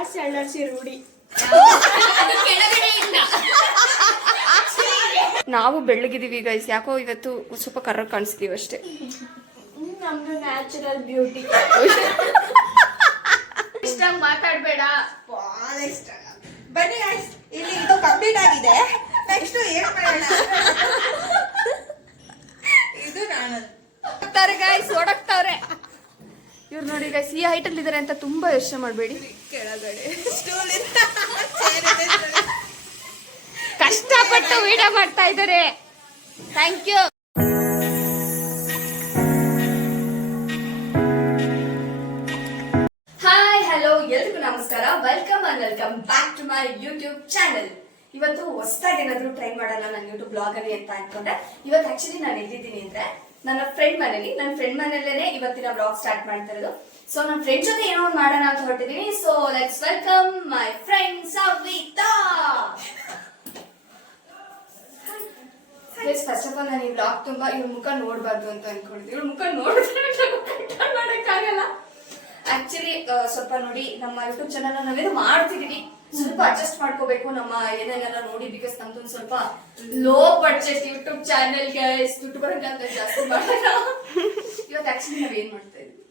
ಅಳ್ಳಾಡ್ಸಿ ರೂಢಿ. ನಾವು ಬೆಳ್ಳಗಿದೀವಿ ಗೈಸ್ ಯಾಕೋ ಇವತ್ತು ಸ್ವಲ್ಪ ಕರ್ರ ಕಾಣಿಸ್ತೀವಿ ಅಷ್ಟೇ. ನಮ್ದು ನ್ಯಾಚುರಲ್ ಬ್ಯೂಟಿ ಇಷ್ಟ ಮಾತಾಡ್ಬೇಡ. ಬಹಳ ಇಷ್ಟ ಬನ್ನಿ ಗೈಸ್ ಇಲ್ಲಿ ಇದು ಕಂಪ್ಲೀಟ್ ಆಗಿದೆ. ನೆಕ್ಸ್ಟ್ ಏನ್ ಮಾಡೋಣ? ಇದು ನಾನು ಗೈಸ್ ಓಡಕ್ತಾವ್ರೆ ಇವ್ರು ನೋಡಿ ಈಗ ಸಿ ಹೈಟ್ ಅಲ್ಲಿ ಇದಾರೆ ಅಂತ ತುಂಬಾ ಯೋಚನೆ ಮಾಡಬೇಡಿ. ಕೆಳಗಡೆ. ಕಷ್ಟಪಟ್ಟು ವಿಡಿಯೋ ಮಾಡ್ತಾ ಇದ್ದಾರೆ. ಥ್ಯಾಂಕ್ ಯು ಹಾಯ್ ಹಲೋ ಎಲ್ರಿಗೂ ನಮಸ್ಕಾರ. Welcome and welcome back to my YouTube channel ಇವತ್ತು ಹೊಸದಾಗಿ ಏನಾದ್ರು ಟ್ರೈ ಮಾಡಲ್ಲ ನನ್ನ ಯೂಟ್ಯೂಬ್ ಬ್ಲಾಗ್ ಅಲ್ಲಿ ಅಂತ ಅನ್ಕೊಂಡೆ. ಇವತ್ತು ಆಕ್ಚುಲಿ ನಾನು ಎಲ್ಲಿದ್ದೀನಿ ಅಂದ್ರೆ ನನ್ನ ಫ್ರೆಂಡ್ ಮನೇಲಿ. ನನ್ನ ಫ್ರೆಂಡ್ ಮನೇಲೇನೆ ಇವತ್ತಿನ ಬ್ಲಾಗ್ ಸ್ಟಾರ್ಟ್ ಮಾಡ್ತಾ ಇರೋದು. ಸೊ ನನ್ನ ಫ್ರೆಂಡ್ ಜೊತೆ ಏನೋ ಒಂದು ಮಾಡೋಣ ಅಂತ ಹೊರಟಿದ್ದೀನಿ so let's welcome my friend Savita first of all ನಾನು ಈ ಬ್ಲಾಗ್ ತುಂಬಾ ಇವ್ರ ಮುಖ ನೋಡಬಾರ್ದು ಅಂತ ಅನ್ಕೊಂಡಿದ್ದೆ ಇವ್ರ ಮುಖ ನೋಡಿದ್ರೆ ಮಾಡಕ್ಕಾಗಲ್ಲ. ಆಕ್ಚುಲಿ ಸ್ವಲ್ಪ ನೋಡಿ, ನಮ್ಮ ಯೂಟ್ಯೂಬ್ ಚಾನಲ್ ನಾವೇನು ಮಾಡ್ತಿದೀವಿ. ಸ್ವಲ್ಪ ಅಡ್ಜಸ್ಟ್ ಮಾಡ್ಕೋಬೇಕು ನಮ್ಮ ಏನೇನೆಲ್ಲ ನೋಡಿ ಬಿಕಾಸ್ ನಮ್ದು ಒಂದ್ ಸ್ವಲ್ಪ low budget YouTube channel guys ದುಡ್ಡು ಬರಂಗ ಜಾಸ್ತಿ ಮಾಡಲ್ಲ. ಇವತ್ತು ಆಕ್ಚುಲಿ ನಾವ್ ಏನ್ ಮಾಡ್ತಾ ಇದ್ವಿ?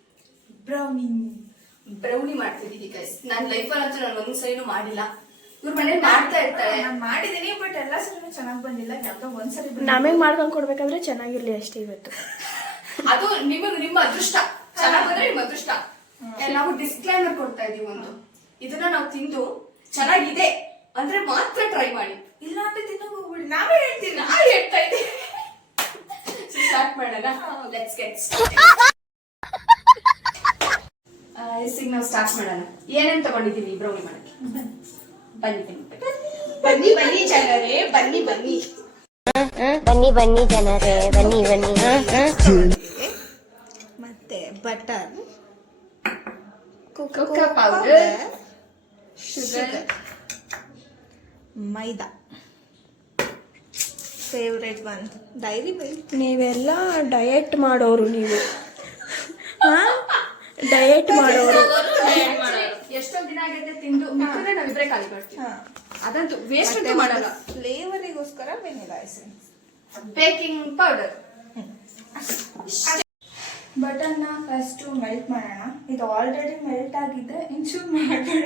ಬ್ರೌನಿ ಬ್ರೌನಿ ಮಾಡ್ತಿದೀವಿ ಗೈಸ್ ಲೈಫ್ ಅಲ್ಲಿ ಅಂತೂ ನಾನು ಒಂದ್ ಸೈನು ಮಾಡಿಲ್ಲ. ಇವ್ರ ಮನೆ ಮಾಡ್ತಾ ಇರ್ತಾರೆ. ನಾನು ಮಾಡಿದೀನಿ ಬಟ್ ಎಲ್ಲಾ ಸಲ ಚೆನ್ನಾಗಿ ಬಂದಿಲ್ಲ. ಯಾವ್ದೋ ಒಂದ್ಸರಿ. ನಮಗೆ ಮಾಡ್ಕೊಂಡ್ ಕೊಡ್ಬೇಕಂದ್ರೆ ಚೆನ್ನಾಗಿರ್ಲಿ ಅಷ್ಟೇ ಇವತ್ತು. ಅದು ನಿಮಗ್ ನಿಮ್ಮ ಅದೃಷ್ಟ. ಚೆನ್ನಾಗ್ ಬಂದ್ರೆ ನಿಮ್ಮ ಅದೃಷ್ಟ. ನಾವು ಡಿಸ್ಕ್ಲೈಮರ್ ಕೊಡ್ತಾ ಇದೀವಿ ಒಂದು. ಇದನ್ನ ನಾವು ತಿಂದು ಚೆನ್ನಾಗಿದೆ ಅಂದ್ರೆ ಮಾತ್ರ ಟ್ರೈ ಮಾಡಿ. ಇಲ್ಲ ಅಂದ್ರೆ ತಿನ್ನೋಕೆ ಹೋಗ್ಬಿಡಿ. ನಾವೇ ಹೇಳ್ತೀನಿ ನಾ ಹೇಳ್ತಾ ಇದ್ದೀನಿ ಸ್ಟಾರ್ಟ್ ಮಾಡೋಣ. ಲೆಟ್ಸ್ ಗೆಟ್ ಈಗ ನಾವು ಸ್ಟಾರ್ಟ್ ಮಾಡೋಣ. ಏನೇನು ತಗೊಂಡಿದ್ದೀನಿ ಬ್ರೌನಿ ಮಾಡಕ್ಕೆ? ಬನ್ನಿ ಬನ್ನಿ ಬನ್ನಿ. ಬನ್ನಿ ಜನರೇ ಬನ್ನಿ ಬನ್ನಿ. ಬನ್ನಿ ಬನ್ನಿ ಜನರೇ ಬನ್ನಿ ಬನ್ನಿ. ಮತ್ತೆ butter cocoa powder sugar maida. Favourite one dairy milk ನೀವೆಲ್ಲ ಡಯಟ್ ಮಾಡೋರು ನೀವು. ಡಯಟ್ ಮಾಡೋರು. ಎಷ್ಟೊಂದು ದಿನ ಆಗೈತೆ ತಿಂದು? ಮಿಕ್ಕಿದ್ರೆ ನಾವಿಬ್ರೆ ಖಾಲಿ ಮಾಡ್ತೀವಿ. ಅದಂತೂ ವೇಸ್ಟ್ ಅಂತೂ ಮಾಡಲ್ಲ. ಫ್ಲೇವರಿಗೋಸ್ಕರ ವೆನಿಲಾ ಎಸೆನ್ಸ್ ಬೇಕಿಂಗ್ ಪೌಡರ್ ಬಟನ್ನ ಫಸ್ಟು ಮೆಲ್ಟ್ ಮಾಡೋಣ. ಇದು ಆಲ್ರೆಡಿ ಮೆಲ್ಟ್ ಆಗಿದೆ ಇನ್ಶೂರ್ ಮಾಡೋಣ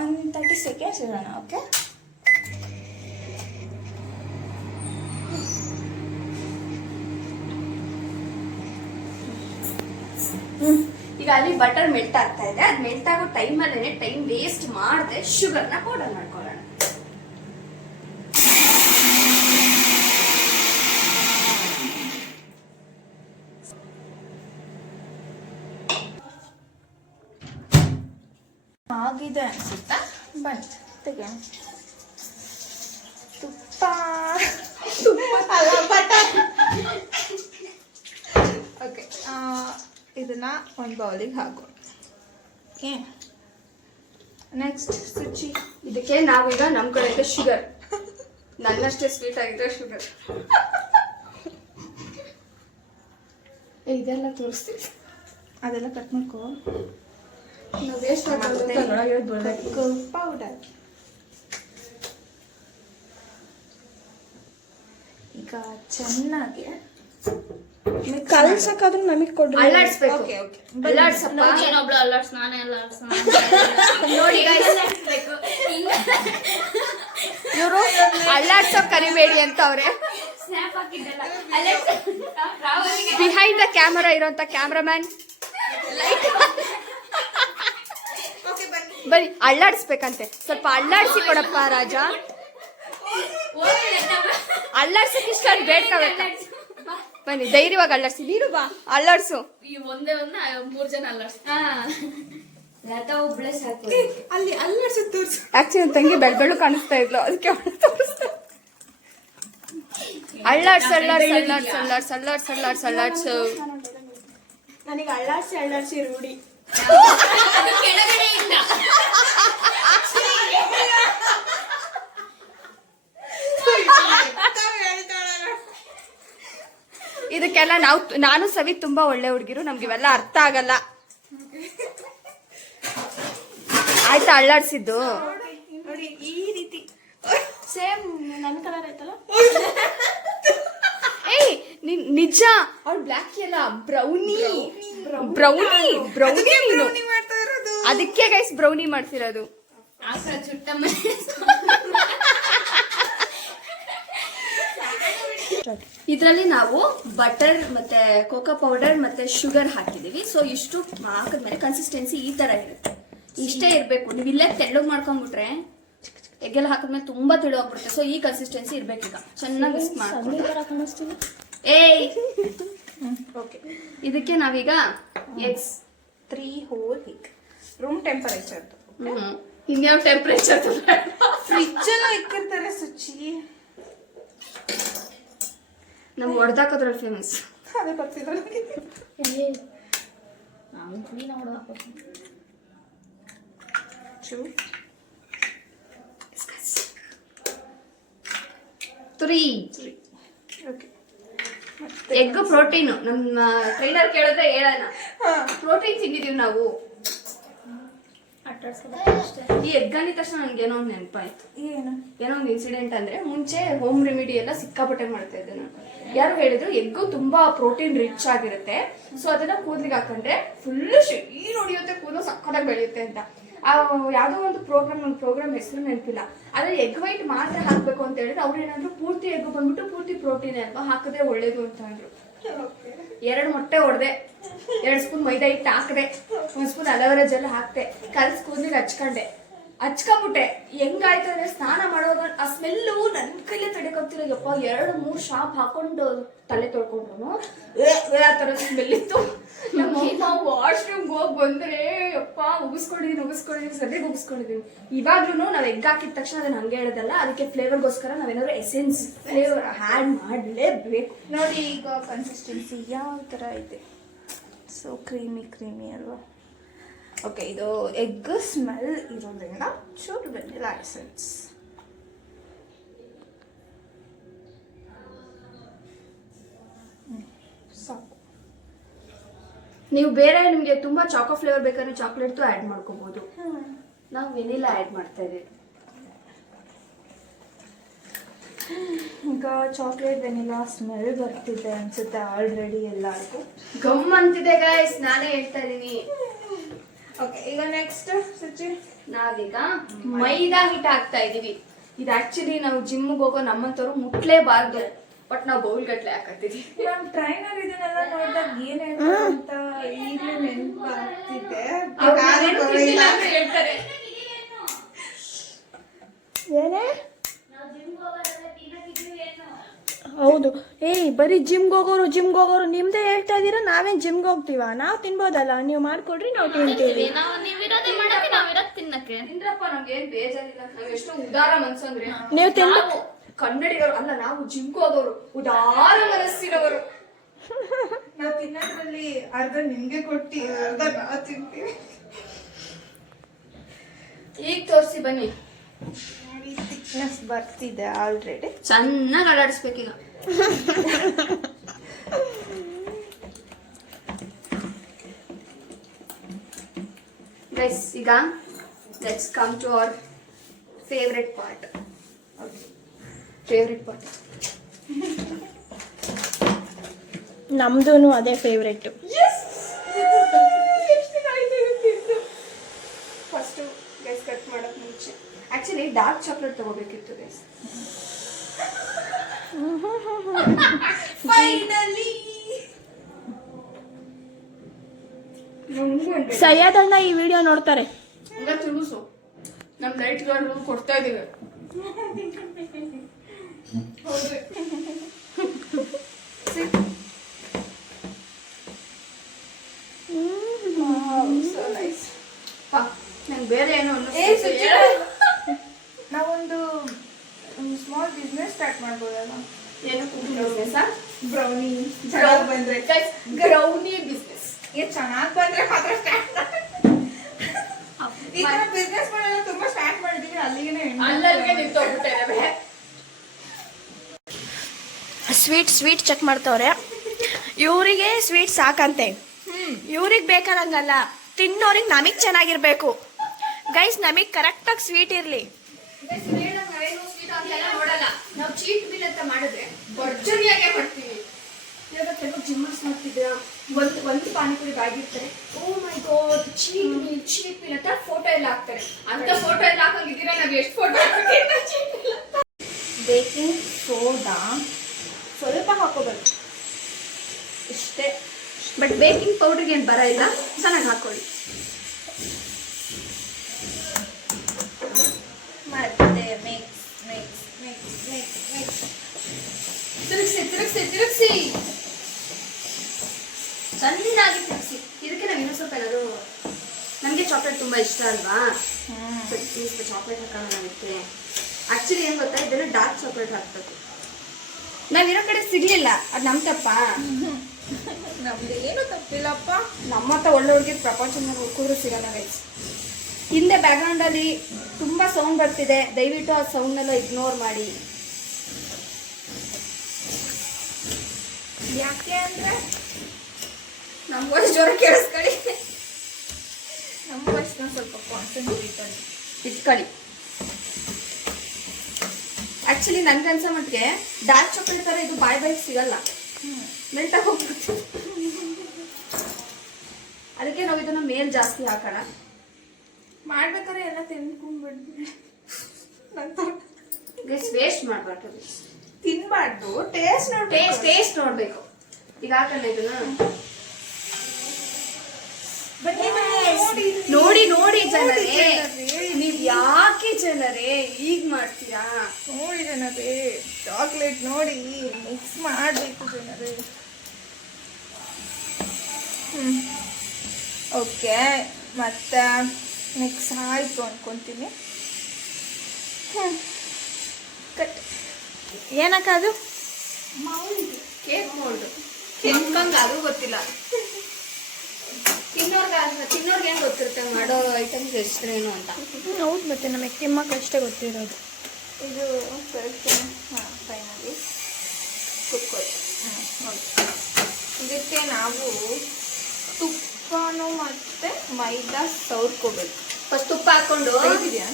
ಒಂದು ತರ್ಟಿ ಸೆಕೆಂಡ್ಸ್ ಇರೋಣ ಓಕೆ ಈಗ ಅಲ್ಲಿ ಬಟರ್ ಮೆಲ್ಟ್ ಆಗ್ತಾ ಇದೆ. ಅದು ಮೆಲ್ಟ್ ಆಗೋ ಟೈಮಲ್ಲೇ ಟೈಮ್ ವೇಸ್ಟ್ ಮಾಡದೆ ಶುಗರ್ನ ಪೌಡರ್ ಮಾಡ್ಕೊಳ್ಳೋಣ. ಆಗಿದೆ ಅನಿಸುತ್ತಾ? ಬನ್ನಿ ತೆಗೆ ತುಪ್ಪ. ಓಕೆ ಇದನ್ನು ಒಂದು ಬೌಲಿಗೆ ಹಾಕು. ಓಕೆ ನೆಕ್ಸ್ಟ್ ಸುಚಿ ಇದಕ್ಕೆ ನಾವೀಗ ನಮ್ಮ ಕಡೆಯಿಂದ ಶುಗರ್ ನನ್ನಷ್ಟೇ ಸ್ವೀಟ್ ಆಗಿದ್ರೆ ಶುಗರ್ ಇದೆಲ್ಲ ತೋರಿಸ್ತೀವಿ ಅದೆಲ್ಲ ಕಟ್ ಮಾಡ್ಕೋ. ವೇಸ್ಟ್ ಪೌಡರ್ ಈಗ ಚೆನ್ನಾಗಿ ಕಲ್ಸಕ್ಕಾದ್ರೂ ನಮಗ್ ಕೊಡ್ರಿ ಅಲ್ಲಾಡ್ಸ್ಬೇಕು ಓಕೆ ಓಕೆ ಅಲ್ಲಾಡ್ಸಪ್ಪ ಇನ್ನೊಬ್ಳು ಅಲ್ಲಾಡ್ಸ್ ನಾನೇ ಅಲ್ಲಾಡ್ಸ್ ನೋಡಿ ಇವರು ಅಲ್ಲಾಡ್ಸೋ ಕರಿಬೇಡಿ ಅಂತ ಅವ್ರೆ ಬಿಹೈಂಡ್ ದ ಕ್ಯಾಮರಾ ಇರೋಂತ ಕ್ಯಾಮ್ರಾಮ್ಯಾನ್ ಬನ್ನಿ ಬರೀ ಅಳ್ಳಾಡಿಸ್ಬೇಕಂತೆ. ಸ್ವಲ್ಪ ಅಳ್ಳಾಡಿಸಿ ಕೊಡಪ್ಪ ರಾಜ. ಅಲ್ಲಾಡ್ಸಕ್ ಇಷ್ಟ ಬೇಡ್ಕೋಬೇಕ ಬನ್ನಿ ಧೈರ್ಯವಾಗಿ ಅಲ್ಲಾಡ್ಸಿ ನೀನು ಬಾ ಅಲ್ಲಾಡ್ಸು ಈ ಒಂದೇ ಒಂದ ಮೂರ್ ಜನ ಅಲ್ಲಾಡ್ಸ್ ಲತಾ ಒಬ್ಳೆ ಸಾಕು. ಅಲ್ಲಿ ಅಲ್ಲರ್ಸಿ ತೋರಿಸು. ಆಕ್ಚುಲಿ ನನ್ನ ತಂಗಿ ಬೆಳ್ ಬೆಳ್ಳು ಕಾಣಿಸ್ತಾ ಇದ್ಲು ಅದಕ್ಕೆ ತೋರಿಸ್ತಾ ಅಳ್ಳಾಡ್ಸ ಅಳ್ಳಾಡ್ಸ ಅಳ್ಳಾಡ್ಸ ಅಳ್ಳಾಡ್ಸ ಅಲ್ಲಾಡ್ಸ್ ಅಲ್ಲಾಡ್ಸ್ ಅಲ್ಲಾಡ್ಸು ನನಗೆ ಅಳ್ಳಾಡ್ಸಿ ಅಳ್ಳಾಡ್ಸಿ ರೂಢಿ. ಇದಕ್ಕೆಲ್ಲ ನಾವು ನಾನು ಸವಿ ತುಂಬಾ ಒಳ್ಳೆ ಹುಡುಗಿರು ನಮ್ಗೆ ಇವೆಲ್ಲ ಅರ್ಥ ಆಗಲ್ಲ. ಆಯ್ತಾ ಅಳ್ಳಾಡ್ಸಿದ್ದು? ನೋಡಿ ಈ ರೀತಿ. ಸೇಮ್ ನನ್ನ ಕಲರ್ ಆಯ್ತಲ್ಲ? ಏಯ್ ನಿನ್ ನಿಜ. ಅವ್ಳು ಬ್ಲ್ಯಾಕ್ ಎಲ್ಲ ಬ್ರೌನಿ. ಬ್ರೌನಿ ಬ್ರೌನಿ ನೀನು? ಅದಕ್ಕೆ ಗೈಸ್ ಬ್ರೌನಿ ಮಾಡ್ತಿರೋದು. ಇದರಲ್ಲಿ ನಾವು ಬಟರ್ ಮತ್ತೆ ಕೋಕೋ ಪೌಡರ್ ಮತ್ತೆ ಶುಗರ್ ಹಾಕಿದೀವಿ ಸೊ ಇಷ್ಟು ಹಾಕಿದ್ಮೇಲೆ ಕನ್ಸಿಸ್ಟೆನ್ಸಿ ಈ ತರ ಇರುತ್ತೆ. ಇಷ್ಟೇ ಇರಬೇಕು. ನೀವು ಇಲ್ಲೇ ತೆಳ್ಳಗ್ ಮಾಡ್ಕೊಂಡ್ಬಿಟ್ರೆ ಎಗ್ಗೆಲ್ಲ ಹಾಕಿದ್ಮೇಲೆ ತುಂಬಾ ತೆಳುವಾಗ್ಬಿಡುತ್ತೆ ಸೊ ಈ ಕನ್ಸಿಸ್ಟೆನ್ಸಿ ಇರ್ಬೇಕೀಗ. ಚೆನ್ನಾಗಿ ಮಿಕ್ಸ್ ಮಾಡ್ಕೊಂಡು. ಏಯ್! ಓಕೆ ಇದಕ್ಕೆ ನಾವೀಗ eggs three whole weak room temperature ಇನ್ಯಾವ ಟೆಂಪರೇಚರ್ ಫ್ರಿಜ್ ಎಲ್ಲ ಇಕ್ಕಿರ್ತಾರೆ ಸುಚಿ. ನಮ್ ಹೊಡೆದಾಕೋದ್ರಲ್ಲಿ ಫೇಮಸ್ ಅದೇ ಬರ್ತಿದ್ರು ತ್ರೀ ಎಗ್ ಪ್ರೋಟೀನ್ ನಮ್ಮ ಟ್ರೈನರ್ ಕೇಳಿದ್ರೆ ಹೇಳೋಣ. ಪ್ರೋಟೀನ್ ತಿಂದಿದೀವಿ ನಾವು. ಈ ಎಗ್ ಅಂದಿದ ತಕ್ಷಣ ನನ್ಗೆ ಏನೋ ಒಂದು ನೆನಪಾಯ್ತು. ಏನು? ಏನೋ ಒಂದು ಇನ್ಸಿಡೆಂಟ್ ಅಂದ್ರೆ ಮುಂಚೆ ಹೋಮ್ ರೆಮಿಡಿ ಎಲ್ಲ ಸಿಕ್ಕಾಪಟ್ಟೆ ಮಾಡ್ತಾ ಇದ್ದೆ ನಾನು. ಯಾರು ಹೇಳಿದ್ರು ಎಗ್ಗು ತುಂಬಾ ಪ್ರೋಟೀನ್ ರಿಚ್ ಆಗಿರುತ್ತೆ. ಸೊ ಅದನ್ನ ಕೂದಲಿಗೆ ಹಾಕೊಂಡ್ರೆ ಫುಲ್ ಶೀ ಹೊಡಿಯುತ್ತೆ ಕೂದಲು ಸಕ್ಕದಾಗ ಬೆಳೆಯುತ್ತೆ ಅಂತ. ಯಾವ್ದೋ ಒಂದು ಪ್ರೋಗ್ರಾಮ್ ಒಂದು ಪ್ರೋಗ್ರಾಮ್ ಹೆಸರು ನೆನಪಿಲ್ಲ. ಆದರೆ ಎಗ್ ವೈಟ್ ಮಾತ್ರ ಹಾಕ್ಬೇಕು ಅಂತ ಹೇಳಿದ್ರೆ ಅವ್ರು ಏನಾದ್ರು ಪೂರ್ತಿ ಎಗ್ ಬಂದ್ಬಿಟ್ಟು ಪೂರ್ತಿ ಪ್ರೋಟೀನ್ ಅಲ್ವಾ? ಹಾಕಿದ್ರೆ ಒಳ್ಳೇದು ಅಂತ ಅಂದ್ರು. ಎರಡು ಮೊಟ್ಟೆ ಹೊಡೆದೆ ಎರಡು ಸ್ಪೂನ್ ಮೈದಾ ಹಿಟ್ಟು ಹಾಕಿದೆ. ಒಂದು ಸ್ಪೂನ್ ಅಲೋವೆರಾ ಜೆಲ್ ಹಾಕ್ದೆ. ಕಲ್ಸ್ ಕೂದಲಿಗೆ ಹಚ್ಕೊಂಡೆ. ಹಚ್ಕೊಂಬಿಟ್ಟೆ. ಹೆಂಗಾಯ್ತು ಅಂದ್ರೆ ಸ್ನಾನ ಮಾಡೋದು ಆ ಸ್ಮೆಲ್ಲು ನನ್ ಕೈಲೇ ತಡೆಕೊತಿರೋ, ಯಪ್ಪ, ಎರಡು, ಮೂರು ಶಾಪ್ ಹಾಕೊಂಡು ತಲೆ ತೊಳ್ಕೊಂಡ್ರು ಆ ಸ್ಮೆಲ್ ಇತ್ತು. ನಮ್ಮ ವಾಶ್ರೂಮ್ ಹೋಗಿ ಬಂದ್ರೆ, ಯಪ್ಪ, ಉಗಿಸ್ಕೊಂಡಿದೀನಿ ಉಗಿಸ್ಕೊಂಡಿದೀನಿ, ಸದ್ಯಕ್ಕೆ ಉಗಿಸ್ಕೊಂಡಿದೀನಿ. ಇವಾಗ್ಲೂ ನಾವ್ ಎಗ್ ಹಾಕಿದ ತಕ್ಷಣ ಅದನ್ನ ಹಂಗೆ ಹೇಳೋದಲ್ಲ, ಅದಕ್ಕೆ ಫ್ಲೇವರ್ಗೋಸ್ಕರ ನಾವೇನಾದ್ರು ಎಸೆನ್ಸ್ ಫ್ಲೇವರ್ ಹ್ಯಾಡ್ ಮಾಡಲೇಬೇಕು. ನೋಡಿ ಈಗ ಕನ್ಸಿಸ್ಟೆನ್ಸಿ ಯಾವ ಥರ ಇದೆ ಸೊ ಕ್ರೀಮಿ ಕ್ರೀಮಿ ಅಲ್ವಾ? ಓಕೆ ಇದು ಎಗ್ ಸ್ಮೆಲ್ ಇರೋದ್ರಿಂದ ಚೂರು ವೆನಿಲಾ ಎಸೆನ್ಸ್ ಸಾಕು. ನೀವು ಬೇರೆ ನಿಮಗೆ ತುಂಬ ಚಾಕೋ ಫ್ಲೇವರ್ ಬೇಕಾದ್ರೆ ಚಾಕ್ಲೇಟ್ ಆ್ಯಡ್ ಮಾಡ್ಕೋಬಹುದು ನಾವು ವೆನಿಲಾ ಆ್ಯಡ್ ಮಾಡ್ತಾ ಇದ್ದೀವಿ. ಈಗ ಚಾಕ್ಲೇಟ್ ವೆನಿಲಾ ಸ್ಮೆಲ್ ಬರ್ತಿದೆ ಅನ್ಸುತ್ತೆ ಆಲ್ರೆಡಿ ಎಲ್ಲರಿಗೂ. ಗಮ್ ಅಂತಿದೆ ಗಾಯ್ಸ್ ನಾನೇ ಹೇಳ್ತಾ ಇದೀನಿ ಓಕೆ ಈಗ ನೆಕ್ಸ್ಟ್ ಸುಚಿ ನಾವೀಗ ಮೈದಾ ಹಿಟ್ ಹಾಕ್ತಾ ಇದೀವಿ. ಇದು ಆಕ್ಚುಲಿ ನಾವು ಜಿಮ್ಗೆ ಹೋಗೋ ನಮ್ಮಂತವ್ರು ಮುಟ್ಲೇಬಾರ್ದು. ಬಟ್ ನಾವು ಬೌಲ್ ಗಟ್ಲೆ ಹಾಕತ್ತೀವಿ. ನಮ್ ಟ್ರೈನರ್ ಇದನ್ನೆಲ್ಲ ನೋಡಿದಾಗ ಏನೇನು ಅಂತ ಈಗಲೇ ನೆನಪು ಆಗ್ತಿದೆ ಹೇಳ್ತಾರೆ. ಏನೇ? ಹೌದು. ಏಯ್ ಬರೀ ಜಿಮ್ಗೆ ಹೋಗೋರು ಜಿಮ್ಗೆ ಹೋಗೋರು ನಿಮ್ದೇ ಹೇಳ್ತಾ ಇದ್ದೀರಾ? ನಾವೇನ್ ಜಿಮ್ಗೆ ಹೋಗ್ತೀವ? ನಾವು ತಿನ್ಬೋದಲ್ಲ? ನೀವು ಮಾಡ್ಕೊಡ್ರಿ ನಾವು ತಿಂತೀವಿ. ತಿಂದ್ರಪ್ಪ ನಮ್ಗೆ ಏನ್ ಬೇಜಾರಿಲ್ಲ. ನಾವ್ ಎಷ್ಟೋ ಉದಾರ ಮನ್ಸು ಅಂದ್ರೆ. ನೀವು ತಿಂದು- ನಾವು ಕನ್ನಡಿಗರು ಅಲ್ಲ ನಾವು ಜಿಮ್ಗೆ ಹೋಗೋರು ಉದಾರ ಮನಸ್ಸಿನವರು. ನಾವು ತಿನ್ನೋದ್ರಲ್ಲಿ ಅರ್ಧ ನಿಮ್ಗೆ ಕೊಟ್ಟಿ ಅರ್ಧ ನಾವು ತಿಂತೀವಿ. ಈಗ ತೋರಿಸಿ ಬನ್ನಿ. ನೋಡಿ ಥಿಕ್ನೆಸ್ ಬರ್ತಿದೆ ಆಲ್ರೆಡಿ ಚೆನ್ನಾಗಿ ಅಲ್ಲಾಡಿಸ್ಬೇಕೀಗ. ಗೈಸ್ ಈಗ let's come to our favourite part favourite part ನಮ್ದು ಅದೇ ಫೇವ್ರೆಟ್ ಫಸ್ಟ್ ಗೈಸ್ ಕಟ್ ಮಾಡಕ್ ಮುಂಚೆ ಆಕ್ಚುಲಿ ಡಾರ್ಕ್ ಚಾಕ್ಲೇಟ್ ತಗೋಬೇಕಿತ್ತು ಗೈಸ್ ಸೈಯದ್ ಅಣ್ಣ ಈ ವಿಡಿಯೋ ನೋಡ್ತಾರೆ. ತಿರುಗಿಸು ನಮ್ ಲೈಟ್ ಗಾರ್ಡ್ ಕೊಡ್ತಾ ಇದೀವಿ. ನಂಗೆ ಬೇರೆ ಏನು ಏ ನಾವೊಂದು ಸ್ಮಾಲ್ ಬಿಸ್ನೆಸ್ ಸ್ಟಾರ್ಟ್ ಮಾಡ್ಬೋದಲ್ಲ? ಏನು ಬಿಸ್ನೆಸ್ ಬ್ರೌನಿ ಚೆನ್ನಾಗಿ ಬಂದ್ರೆ. ಬ್ರೌನಿ ಬಿಸ್ನೆಸ್ ಏ ಚೆನ್ನಾಗಿ ಬಂದ್ರೆ ಮಾತ್ರ ಸ್ಟಾರ್ಟ್ ಈ ತರ ಬಿಸ್ನೆಸ್ ಮಾಡಲ್ಲ ತುಂಬಾ ಸ್ಟಾರ್ಟ್ ಮಾಡಿದೀವಿ ಅಲ್ಲಿಗೆ ಅಲ್ಲಿಗೆ ನಿಂತೋಗ್ಬಿಟ್ಟೆ ಸ್ವೀಟ್ ಸ್ವೀಟ್ ಚೆಕ್ ಮಾಡ್ತವ್ರೆ. ಇವರಿಗೆ ಸ್ವೀಟ್ ಸಾಕಂತೆ. ಇವ್ರಿಗೆ ಬೇಕಾದಂಗಲ್ಲ ತಿನ್ನೋರಿಗೆ ನಮಗ್ ಚೆನ್ನಾಗಿರ್ಬೇಕು. ಗೈಸ್ ನಮಗ್ ಕರೆಕ್ಟಾಗಿ ಸ್ವೀಟ್ ಇರ್ಲಿ. ನಾವು ಚೀಟ್ ಬಿಲ್ ಅಂತ ಮಾಡಿದ್ರೆ ಭರ್ಜರಿಯಾಗೆ ಮಾಡ್ತೀವಿ. ಇವಾಗ ಕೆಲವು ಜಿಮ್ಮರ್ಸ್ ಮಾಡ್ತಿದ್ರ ಒಂದು ಒಂದು ಪಾನಿಪುರಿ ಬಾಗಿರ್ತಾರೆ ಓ my god cheat bill cheat bill ಅಂತ ಫೋಟೋ ಎಲ್ಲ ಹಾಕ್ತಾರೆ. ಅಂತ ಫೋಟೋ ಎಲ್ಲ ಹಾಕಂಗಿದ್ದೀರಾ ನಾವ್ ಎಷ್ಟು ಫೋಟೋ ಬೇಕಿಂಗ್ ಸೋಡಾ ಸ್ವಲ್ಪ ಹಾಕೋಬೇಕು. ಇಷ್ಟೇ. ಬಟ್ ಬೇಕಿಂಗ್ ಪೌಡರ್ಗೆ ಏನು ಬರ ಇಲ್ಲ ಚೆನ್ನಾಗಿ ಹಾಕೊಳ್ಳಿ. ತಿರುಗಿಸಿ ತಿರುಗಿಸಿ ತಿರುಗಿಸಿ. ಚೆನ್ನಾಗಿ ತಿರುಗಿಸಿ. ಇದಕ್ಕೆ ನಾವು ಇನ್ನೂ ಸ್ವಲ್ಪ ಏನಾದ್ರು ನನಗೆ ಚಾಕ್ಲೇಟ್ ತುಂಬ ಇಷ್ಟ ಅಲ್ವಾ? ಸ್ವಲ್ಪ ಚಾಕ್ಲೇಟ್ ಹಾಕೋಣ ಅದಕ್ಕೆ ಆ್ಯಕ್ಚುಲಿ ಏನು ಗೊತ್ತಾ? ಇದನ್ನು ಡಾರ್ಕ್ ಚಾಕ್ಲೇಟ್ ಹಾಕ್ಬೇಕು. ನಾವಿರೋ ಕಡೆ ಸಿಗ್ಲಿಲ್ಲ. ಅದು ನಮ್ಮ ತಪ್ಪ? ನಮ್ದು ಏನು ತಪ್ಪಿಲ್ಲಪ್ಪ. ನಮ್ಮ ಹತ್ರ ಒಳ್ಳೆ ಹುಡುಗಿ ಪ್ರಪಂಚ ಸಿಗಲ್ಲ ಗೈಸ್ ಹಿಂದೆ ಬ್ಯಾಕ್ಗ್ರೌಂಡಲ್ಲಿ ಅಲ್ಲಿ ತುಂಬಾ ಸೌಂಡ್ ಬರ್ತಿದೆ. ದಯವಿಟ್ಟು ಆ ಸೌಂಡ್ ಎಲ್ಲ ಇಗ್ನೋರ್ ಮಾಡಿ. ಯಾಕೆ ಅಂದ್ರೆ ನಮ್ಮ ವಾಯ್ಸ್ ಜ್ವರ ಕೇಳಿಸ್ಕೊಳ್ಳಿ. ನಮ್ಮ ವಯಸ್ಸಿನ ಸ್ವಲ್ಪ ಕಾನ್ಸಂಟ್ರೇಟ್ ಇಟ್ಕೊಳ್ಳಿ. ಇಟ್ಕೊಳ್ಳಿ ಆಕ್ಚುಲಿ ನನ್ಗನ್ಸೋ ಮಟ್ಟಿಗೆ ಡಾರ್ಕ್ ಚಾಕ್ಲೇಟ್ ತರ ಇದು ಬಾಯ್ ಬಾಯ್ ಸಿಗಲ್ಲ. ಮೆಲ್ಟ್ ಹೋಗ್ಬಿಡ್ತೀವಿ ಅದಕ್ಕೆ ನಾವು ಇದನ್ನ ಮೇಲ್ ಜಾಸ್ತಿ ಹಾಕೋಣ. ಮಾಡ್ಬೇಕಾದ್ರೆ ಎಲ್ಲ ತಿನ್ಕೊಂಡ್ಬಿಡ್ತೀನಿ ಗೈಸ್ ವೇಸ್ಟ್ ಮಾಡಬಾರ್ದು. ತಿನ್ಬಾರ್ದು. ಟೇಸ್ಟ್ ನೋಡಿ ಟೇಸ್ಟ್ ಟೇಸ್ಟ್ ನೋಡಬೇಕು. ಈಗ ಹಾಕಲ್ಲ ಇದನ್ನ? ನೋಡಿ. ನೋಡಿ ಜನರೇ. ನೀವ್ ಯಾಕೆ ಜನರೇ? ಈಗ ಮಾಡ್ತೀರಾ? ನೋಡಿ ಜನರೇ. ಚಾಕ್ಲೇಟ್ ನೋಡಿ ಮಿಕ್ಸ್ ಮಾಡಬೇಕು ಜನರೇ. ಓಕೆ ಮತ್ತು ಮಿಕ್ಸ್ ಆಯಿತು ಅಂದ್ಕೊತೀನಿ ಹ್ಞೂ ಕಟ್ ಏನಕ್ಕ ಅದು? ಕೇಕ್ ಮೌಲ್ಡ್ ಕೆಂಪಂಗ ಅದು ಗೊತ್ತಿಲ್ಲ. ತಿನ್ನೋರ್ಗ ತಿನ್ನೋರ್ಗೆ ಏನ್ ಗೊತ್ತಿರುತ್ತೆ ಮಾಡೋ ಐಟಮ್ಸ್ ಹೆಸರೇನು ಅಂತ. ಹೌದು ಮತ್ತೆ ನಮಗೆ ತಿಮ್ಮಕ್ಕೆ ಅಷ್ಟೇ ಗೊತ್ತಿರೋದು. ಇದು ಹಾಂ ಫೈನಲಿ ಕುಕ್ಕೋಯ್ತು ಹಾಂ ಇದಕ್ಕೆ ನಾವು ತುಪ್ಪನೂ ಮತ್ತು ಮೈದಾ ಸೌರ್ಕೋಬೇಕು ಫಸ್ಟ್ ತುಪ್ಪ ಹಾಕೊಂಡು ಇದೆಯಾ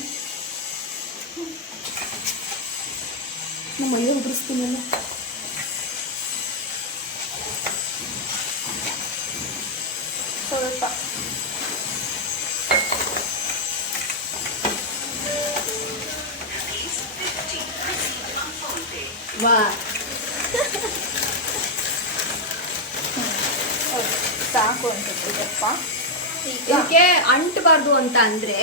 ನಮ್ಮ ಮೈಯ ಉದುರಿಸ್ತೀನಿ ಸ್ವಲ್ಪ ವಾ ಓಕೆ ಸಾಕು ಅನ್ಸುತ್ತೆ ಸ್ವಲ್ಪ ಈಗ ಇದಕ್ಕೆ ಅಂಟಬಾರ್ದು ಅಂತ ಅಂದ್ರೆ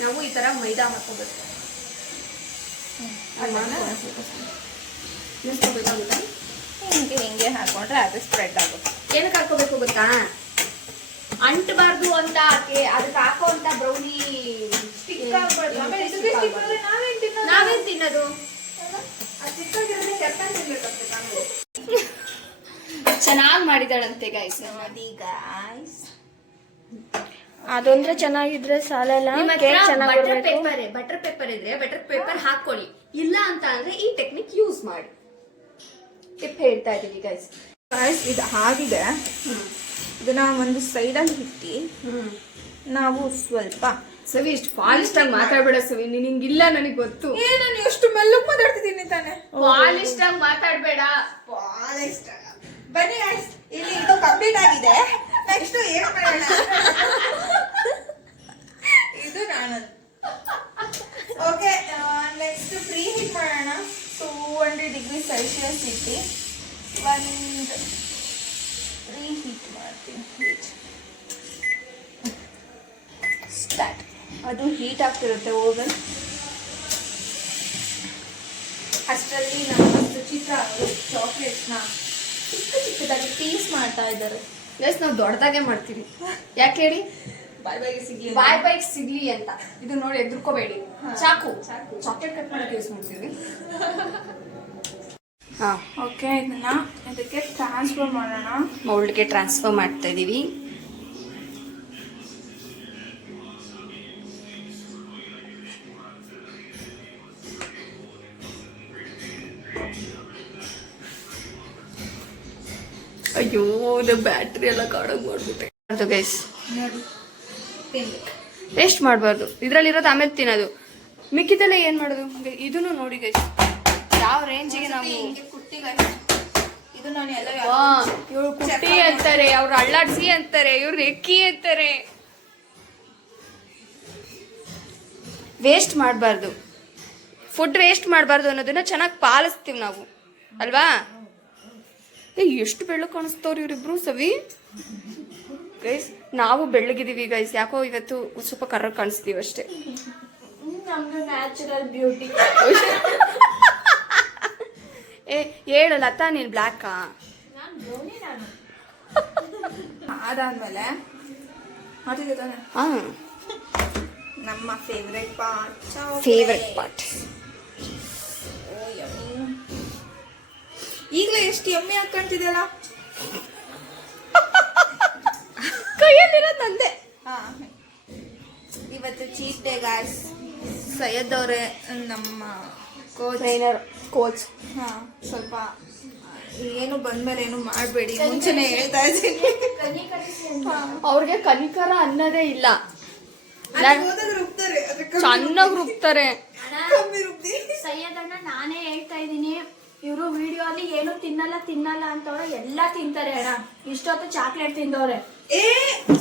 ನಾವು ಈ ತರ ಮೈದಾ ಹಾಕೋಬೇಕು. ಹಿಂಗೆ ಹಿಂಗೆ ಹಾಕೊಂಡ್ರೆ ಅದು ಸ್ಪ್ರೆಡ್ ಆಗುತ್ತೆ. ಏನಕ್ಕೆ ಹಾಕೋಬೇಕು ಗೊತ್ತಾ? ಅಂಟಬಾರ್ದು ಅಂತ ಹಾಕಿ ಅದಕ್ಕೆ ಹಾಕೋ ಅಂತ ಬ್ರೌನಿ ನಾವೇನ್ ತಿನ್ನೋದು? ಚೆನ್ನಾಗಿ ಮಾಡಿದಾಳಂತೆ ಗಾಯ್ಸ್ ನೋಡಿ ಗಾಯ್ಸ್ ಅದೊಂದ್ರೆ ಚೆನ್ನಾಗಿದ್ರೆ ಸಾಲಲ್ಲ? ನಿಮ್ಮ ಕೇಕ್ ಚೆನ್ನಾಗಿ ಬಟರ್ ಬರ್ಬೇಕು? ಪೇಪರ್ ಬಟರ್ ಪೇಪರ್ ಇದ್ರೆ ಬಟರ್ ಪೇಪರ್ ಹಾಕೊಳ್ಳಿ ಇಲ್ಲ ಅಂತ ಅಂದ್ರೆ ಈ ಟೆಕ್ನಿಕ್ ಯೂಸ್ ಮಾಡಿ. ಟಿಪ್ ಹೇಳ್ತಾ ಇದೀವಿ ಗೈಸ್ ಗೈಸ್ ಇದು ಆಗಿದೆ. ಇದನ್ನ ಒಂದು ಸೈಡನ್ ಇಟ್ಟಿ ನಾವು ಸ್ವಲ್ಪ ಸವಿ ಇಷ್ಟು ಪಾಲಿಸ್ಟ್ ಆಗಿ ಮಾತಾಡ್ಬೇಡ ಸವಿ. ನೀನ್ ಹಿಂಗಿಲ್ಲ ನನಗೆ ಗೊತ್ತು. ನಾನು ಎಷ್ಟು ಮೆಲ್ಲು ಮಾತಾಡ್ತಿದ್ದೀನಿ ತಾನೆ? ಪಾಲಿಸ್ಟ್ ಆಗಿ ಮಾತಾಡ್ಬೇಡ. ಪಾಲಿಸ್ಟ್ ಬನ್ನಿ ಗೈಸ್ ಇಲ್ಲಿ ಇದು ಕಂಪ್ಲೀಟ್ ಆಗಿದೆ. ನೆಕ್ಸ್ಟ್ ಏನು ಮಾಡೋಣ ಇದು ನಾನು ಓಕೆ ನೆಕ್ಸ್ಟ್ ಫ್ರೀ ಹೀಟ್ ಮಾಡೋಣ. ಟೂ ಹಂಡ್ರೆಡ್ ಡಿಗ್ರಿ ಸೆಲ್ಸಿಯಸ್ ಇಟ್ಟು ಒಂದು ಫ್ರೀ ಹೀಟ್ ಮಾಡ್ತೀನಿ. ಸ್ಟಾರ್ಟ್ ಅದು ಹೀಟ್ ಆಗ್ತಿರುತ್ತೆ, ಓವನ್. ಅಷ್ಟರಲ್ಲಿ ನಮ್ಮ ಚಿತ್ರ ಚಾಕ್ಲೇಟ್ಸ್ನ ಚಿಕ್ಕ ಚಿಕ್ಕದಾಗಿ ಪೀಸ್ ಮಾಡ್ತಾ ಇದ್ದಾರೆ. ಗೈಸ್ ನಾವು ದೊಡ್ಡದಾಗೆ ಮಾಡ್ತೀವಿ. ಯಾಕೆ ಹೇಳಿ? ಬಾಯ್ ಬಾಯ್ಗೆ ಸಿಗ್ಲಿ ಬಾಯ್ ಸಿಗ್ಲಿ ಅಂತ. ಇದು ನೋಡಿ ಎದ್ರುಕೋಬೇಡಿ ಚಾಕು. ಚಾಕ್ಲೇಟ್ ಕಟ್ ಮಾಡಕ್ಕೆ ಯೂಸ್ ಮಾಡ್ತೀವಿ. ಹಾಂ. ಓಕೆ ಇದನ್ನ ಇದಕ್ಕೆ ಟ್ರಾನ್ಸ್ಫರ್ ಮಾಡೋಣ. ಮೌಲ್ಡ್ಗೆ ಟ್ರಾನ್ಸ್ಫರ್ ಮಾಡ್ತಾ ಇದೀವಿ. ಅಯ್ಯೋ ಬ್ಯಾಟ್ರಿ ಎಲ್ಲ ಕಾಡಂಗ್ ಮಾಡ್ಬಿಟ್ಟೆ. ಅದು ಗೈಸ್ ವೇಸ್ಟ್ ಮಾಡಬಾರ್ದು. ಇದ್ರಲ್ಲಿರೋದು ಆಮೇಲೆ ತಿನ್ನೋದು. ಮಿಕ್ಕಿದೆಲ್ಲ ಏನು ಮಾಡೋದು? ಇದನ್ನು ನೋಡಿ ಗೈಸ್ ಯಾವ ರೇಂಜಿಗೆ ನಾವು ಇವ್ರು ಕುಟ್ಟಿ ಅಂತಾರೆ ಅವ್ರ ಅಳ್ಳಾಡ್ಸಿ ಅಂತಾರೆ ಇವ್ರು ಎಕ್ಕಿ ಅಂತಾರೆ. ವೇಸ್ಟ್ ಮಾಡಬಾರ್ದು. ಫುಡ್ ವೇಸ್ಟ್ ಮಾಡಬಾರ್ದು ಅನ್ನೋದನ್ನ ಚೆನ್ನಾಗಿ ಪಾಲಿಸ್ತೀವಿ ನಾವು. ಅಲ್ವಾ? ಏ ಎಷ್ಟು ಬೆಳ್ಳಗೆ ಕಾಣಿಸ್ತವ್ರಿ ಇವರಿಬ್ರು ಸವಿ? ಗೈಸ್ ನಾವು ಬೆಳ್ಳಗಿದೀವಿ ಗೈಸ್ ಯಾಕೋ ಇವತ್ತು ಸ್ವಲ್ಪ ಕರ್ರ ಕಾಣಿಸ್ತೀವಿ ಅಷ್ಟೇ. ನಮ್ದು ನ್ಯಾಚುರಲ್ ಬ್ಯೂಟಿ ಏ ಹೇಳು ಲತಾ ನೀನು ಬ್ಲ್ಯಾಕಾ ನಾನು ಬ್ರೌನಿ ನಾನು. ಅದಾದ್ಮೇಲೆ ಹಾಂ. ನಮ್ಮ ಫೇವ್ರೆಟ್ ಪಾರ್ಟ್ ಫೇವ್ರೆಟ್ ಪಾರ್ಟ್ ಈಗಲೇ ಎಷ್ಟು ಎಮ್ಮೆ ಹಾಕೊಂತಿದೆಯಲ್ಲ ಕೈಯಲ್ಲಿರೋ ತಂದೆ. ಹಾ. ಇವತ್ತು ಚೀಟ್ ಡೇ ಗಾಯ್ಸ್ ಸೈಯದ್ ಅವರೇ ನಮ್ಮ ಕೋಚ್ ಟ್ರೈನರ್ ಕೋಚ್ ಹಾ ಸ್ವಲ್ಪ ಏನು ಬಂದ್ಮೇಲೆ ಏನು ಮಾಡಬೇಡಿ. ಮುಂಚೆನೆ ಹೇಳ್ತಾ ಇದ್ದೀನಿ. ಅವ್ರಿಗೆ ಕನಿಕರ ಅನ್ನೋದೇ ಇಲ್ಲ. ಚೆನ್ನಾಗಿ ರುಬ್ತಾರೆ ಸೈಯದ್ ರುಬ್ದಿ ಇವರು ವಿಡಿಯೋ ಅಲ್ಲಿ ಏನು ತಿನ್ನಲ್ಲ ತಿನ್ನಲ್ಲ ಅಂತವ್ರೆ ಎಲ್ಲ ತಿಂತಾರೆ ಅಣ್ಣ. ಇಷ್ಟೊತ್ತು ಚಾಕ್ಲೇಟ್ ತಿಂದವ್ರೆ. ಏ!